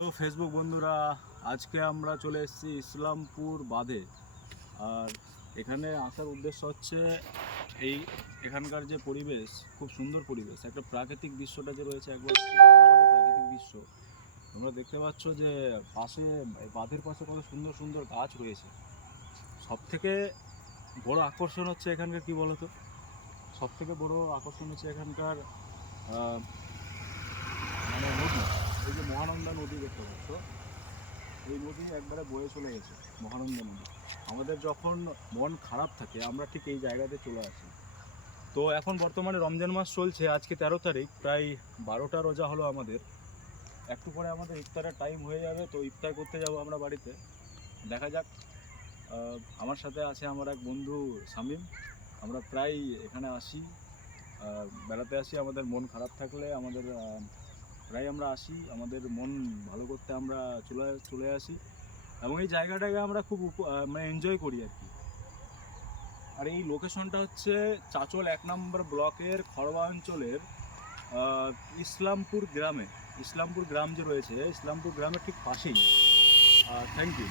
তো ফেসবুক বন্ধুরা, আজকে আমরা চলে এসেছি ইসলামপুর বাঁধে। আর এখানে আসার উদ্দেশ্য হচ্ছে এখানকার যে পরিবেশ, খুব সুন্দর পরিবেশ, একটা প্রাকৃতিক দৃশ্যটা যে রয়েছে একবার প্রাকৃতিক দৃশ্য। তোমরা দেখতে পাচ্ছ যে পাশে, বাঁধের পাশে কত সুন্দর সুন্দর গাছ রয়েছে। সব থেকে বড় আকর্ষণ হচ্ছে এখানকার, কি বলতো, সব থেকে বড় আকর্ষণ হচ্ছে এখানকার মানে নদী। এই যে মহানন্দা নদী দেখতে পাচ্ছ, এই নদী একবারে বয়ে চলে গেছে, মহানন্দা নদী। আমাদের যখন মন খারাপ থাকে আমরা ঠিক এই জায়গাতে চলে আসি। তো এখন বর্তমানে রমজান মাস চলছে, আজকে 13 তারিখ, প্রায় 12টা রোজা হলো আমাদের। একটু পরে আমাদের ইফতারের টাইম হয়ে যাবে, তো ইফতার করতে যাব আমরা বাড়িতে। দেখা যাক। আমার সাথে আছে আমার এক বন্ধু শামীম। আমরা প্রায় এখানে আসি, বেড়াতে আসি। আমাদের মন খারাপ থাকলে প্রায় আমরা আসি, আমাদের মন ভালো করতে আমরা চলে আসি। এবং এই জায়গাটাকে আমরা খুব মানে এনজয় করি আর কি। আর এই লোকেশনটা হচ্ছে চাঁচল 1 নম্বর ব্লকের খড়বা অঞ্চলের ইসলামপুর গ্রামে। ইসলামপুর গ্রাম যে রয়েছে, ইসলামপুর গ্রামের ঠিক পাশেই। Thank you.